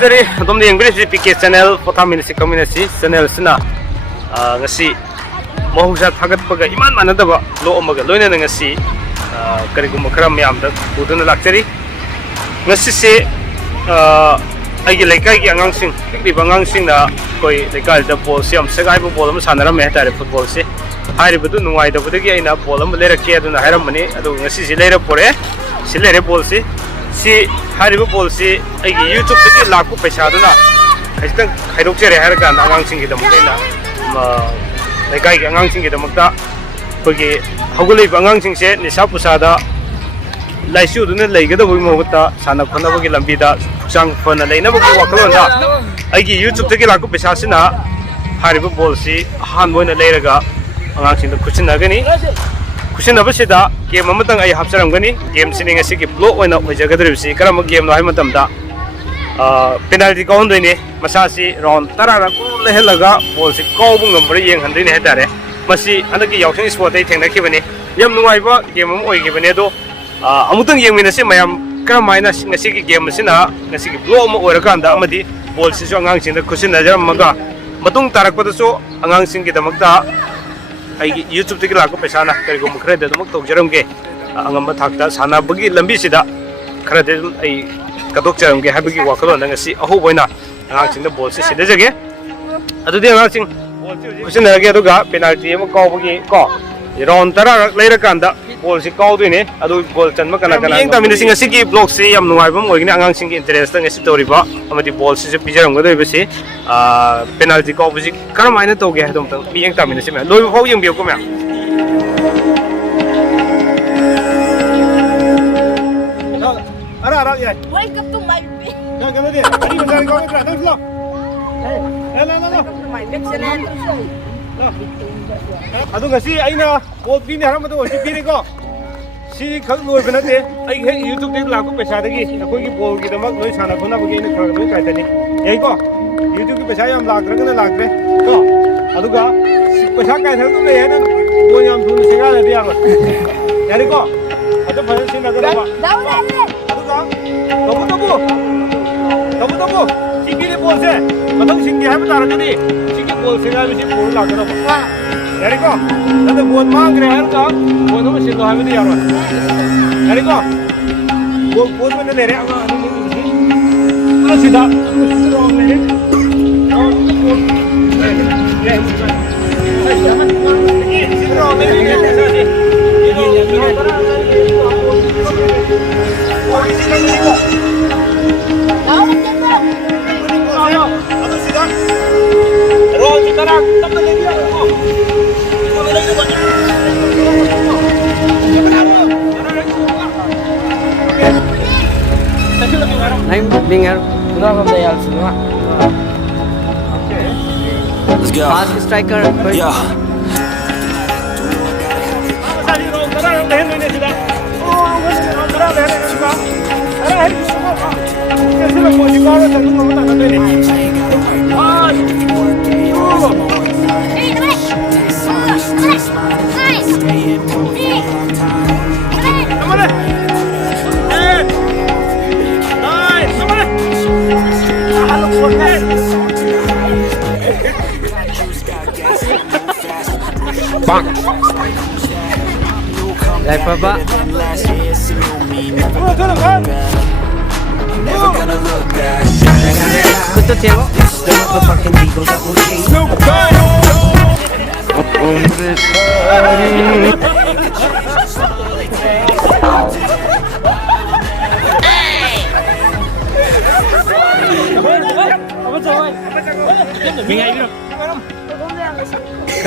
Dari dom yang beri PK channel POTHAMINASI KHANGMINASI channel sina ngasi mau sa thagat paga iman mana daba lo amaga loina ngasi kari gum khara myam da buduna lakchari ngasi se aigi Leikaigi Angangsing pikri Angangsing na koi Leikaigi da ball siam sagai ball am sanara me tare football se hari bedu nungai da budagi aina ball am lera ke aduna haram mani adu ngasi si lera pore si lera ball se si hari ball se aigi YouTube tagi Lakpa Peisana Haitang Kathokchaba harga Angangsingda mukina Leikaigi Angangsingda mukta kogi hogulei Angangsingse nisa pusada laisu duna leigada boi mogta sana khona bagi lambida sang phona leina bagi wakalonda aigi YouTube tagi Lakpa Peisana hari ball se han boina leiraga Angangsingda kuchinagani kusinabasida game amatang ai hapsaramgani game sining asigi block oina ojagadribsi karam game no haimatamda penalty kaun doine masasi round tarara kul lehelaga ball si kawbu ngambri yeng handine hetare masi anagi yausing sport ai thengnakibani yam nungaiba game am oigibane do amutang yengminasi mayam karamaina ngasigi game sina ngasigi block am oirakanda amadi ball si so Angangsingda kusinajamaga matung tarakpadaso Angangsinggi damakta ai YouTube tagi Lakpa Peisana kari gum khare de dum tok jaramge angamba thakta sana bagi lambi sida khare de ai Kathokchaba habagi wakalo ngasi aho boina Angangsingda ball si sida jage adudi Angangsing kusina ge aduga penalty am kaw bagi ko round tara leira kanda ball si kaw duine adu ball chanma kana yeng taminasi ngasi gi block si yam nungai bam oigini Angangsing gi interest ngasi toriba amadi ball si pijaram ga doibasi penalty kaw basi karamaina toge hadom tang mi yeng taminasi me loi phau yeng biu ko me ara ya welcome to my page ya kana dia ani bazar ko ngra dang lo la my page channel adu ngasi aina ball pin haram adu si pin ko si khang loi benate ai he YouTube te Lakpa Peisana dagi akoi gi ball gi damak loi sana khona bagi ina khang loi kai tani yai ko YouTube ki paisa yam lakragana lakre ko aduga paisa kai thang tu le hena ball yam thun singa le dia ko yari ko adu phare sin nagara ba aduga tabu si ki le ball se mathang sing gi ha ba taragani si ki ball singa bi si ball lakra ba yari ko adu ball mang re har ka ball no sin lo ha bi yaro yari ko ball me le re ama anu sida wrong le Let's go. Fast striker. Yeah. Lakpa ba? Kuto tiago.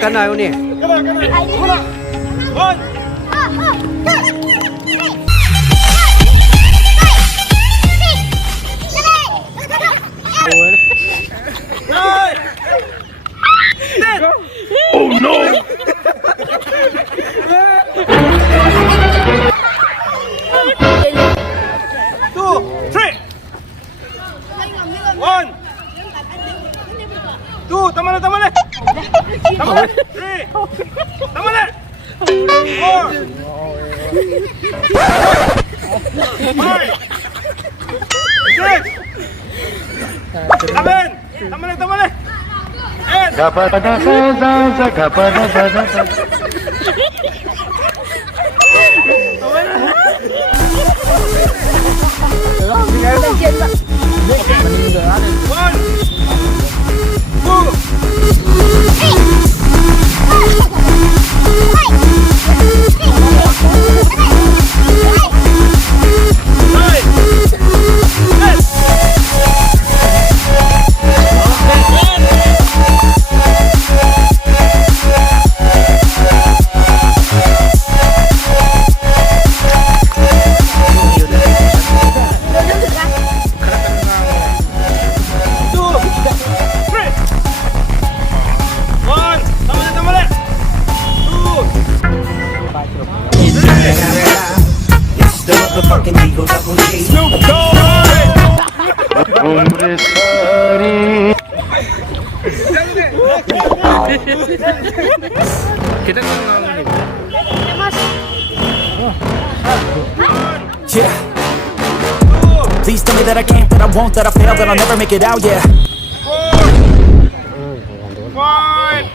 Kan nào nè? 3, 1, 2, tama na. 3, tama na. 4, 5, 6, 7, tama na. 8, Kita ngomong. Yeah. Please tell me that I can't, that I won't, that I fail, that I'll never make it out, yeah. 5,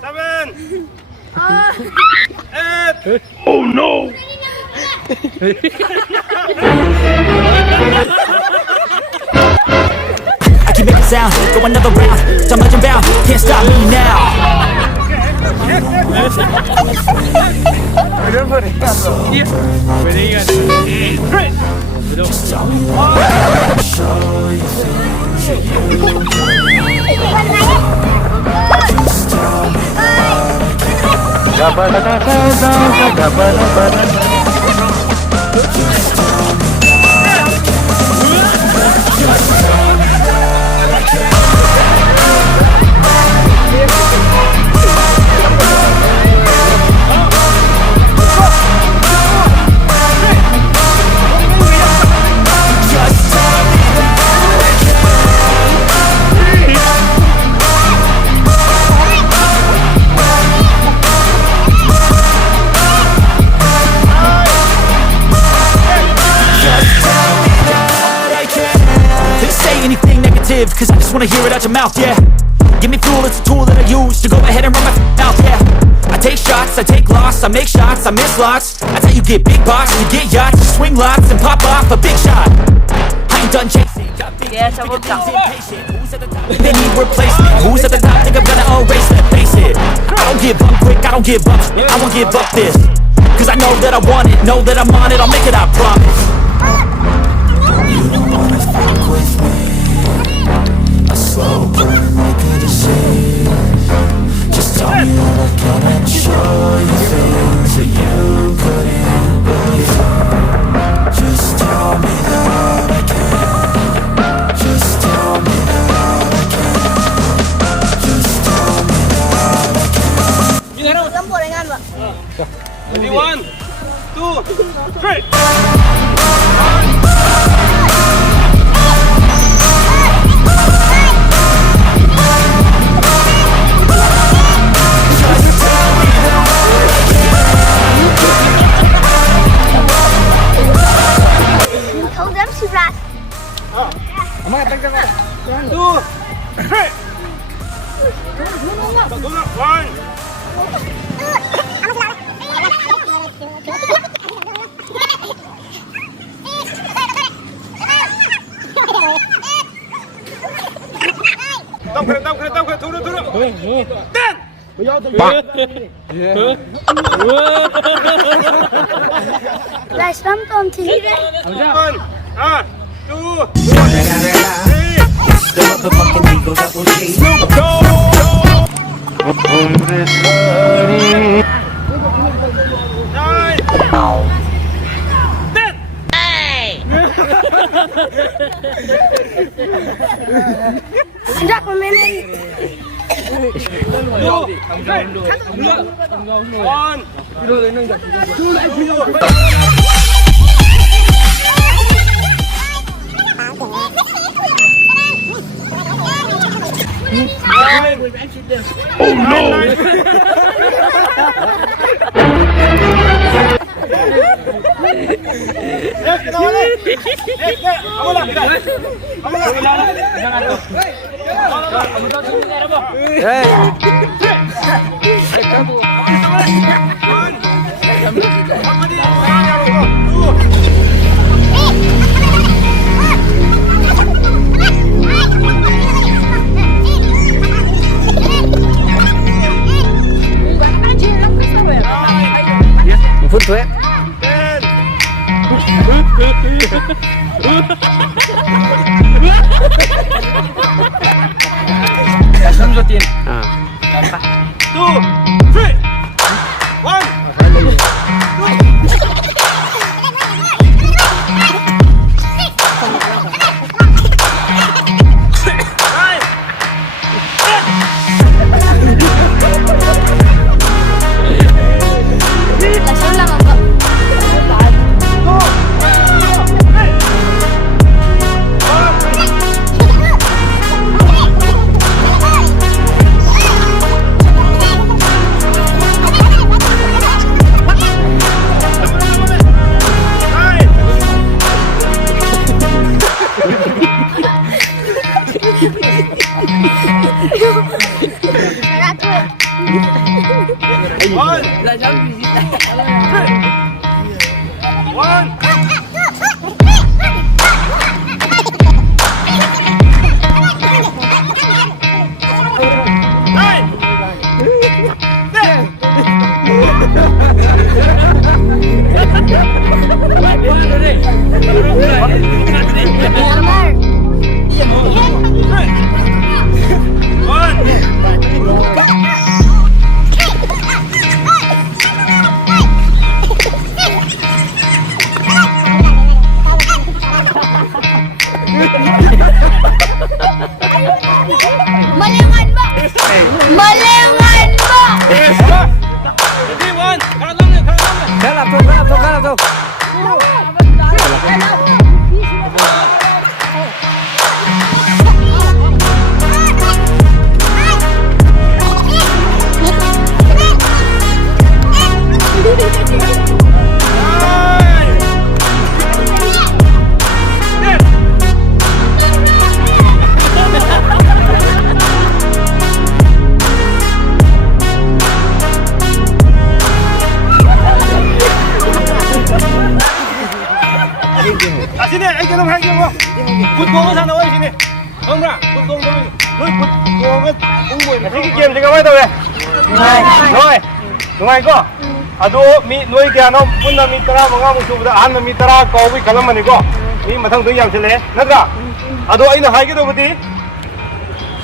7, 8. Oh no! I keep making sound, go another round, I'm legend bound, can't stop me now. Cause I just wanna hear it out your mouth, yeah. Give me fuel, it's a tool that I use to go ahead and run my mouth, yeah. I take shots, I take loss, I make shots, I miss lots. That's how you get big boss, you get yachts, you swing lots and pop off a big shot. I ain't done chasing, got big things impatient. Who's at the top? They need replacement. Who's at the top? Think I'm gonna erase them, face it. I don't give up quick, I don't give up, I won't give up this. Cause I know that I want it, know that I'm on it, I'll make it, I promise. You don't wanna fuck with me. Slow burn, make a decision. Just tell me that I can and show you things that you couldn't believe. Just tell me that I can. Just tell me that I can. Just tell me that I can. Ready, 1, 2, 3. Amaga, tangkap ka. 2, 3. 1. Tao kira, turun. 10. Guys, tonton sini deh. 1, 2, 3. Sudah komenin. Phút thuế. Sắm cho tiền. Two, three, one. Sini, anh cho nó hai kia không? Cút cuồng sao đâu sini? Không ra, cút cuồng thôi. Lui cút cuồng cái ung bùi mà cái kiếm gì cái mấy đâu vậy? Rồi, đúng hay có. Ado mi nuôi kia nó phun là mi tara mga một chút đó ăn mi tara câu với kalam này có. Mi mà thằng tôi làm thế này, nát ra. Ado anh nó hai cái đâu vậy?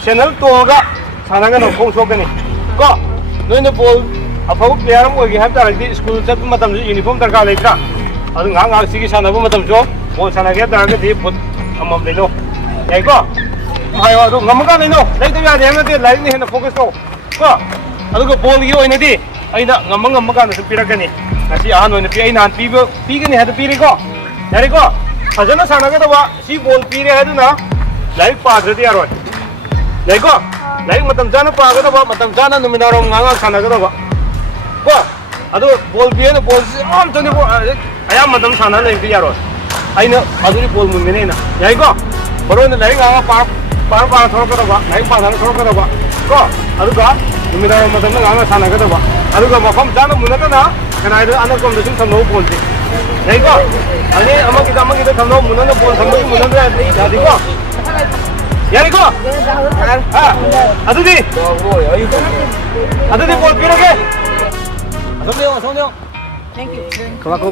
Channel to ga, sana cái nó không số cái này. Có, nuôi nó bol, à phẫu player một cái hấp dẫn đi school chắc mà tầm uniform tất cả lấy ra. Ado ngang sige sana mà tầm số. Bol sana cái đó cái gì bút amam lấy nó. Vậy có. Hay ado ngắm cái này nó, lấy cái gì em nó lấy này nó focus to. Có. Ado cái bol cái này đi. Aina ngam ka na pirakani asi ahan oina pi aina pi ka ni hadu piri ko yari ko fajana sana ka dawa si bol piri hadu na laik pa drati aroi lai ko laik matam jana pa ka dawa matam jana numinaro nganga sana ka dawa ko adu bol pi na bol si am toni ko ayam matam sana lai pi aroi aina adu ni bol mun ne na yari ko boro na laik nganga pa thor ka dawa laik pa sana thor ka dawa ko adu ka numinaro matam nganga sana ka dawa aduga mafam jana munatana kanai da anak kom dusum thamno bolti nei ko ani amagi da thamno munana bol thamno munana nei jadi ko yari ko ha adudi bol piroge asomyo thank you khamakuk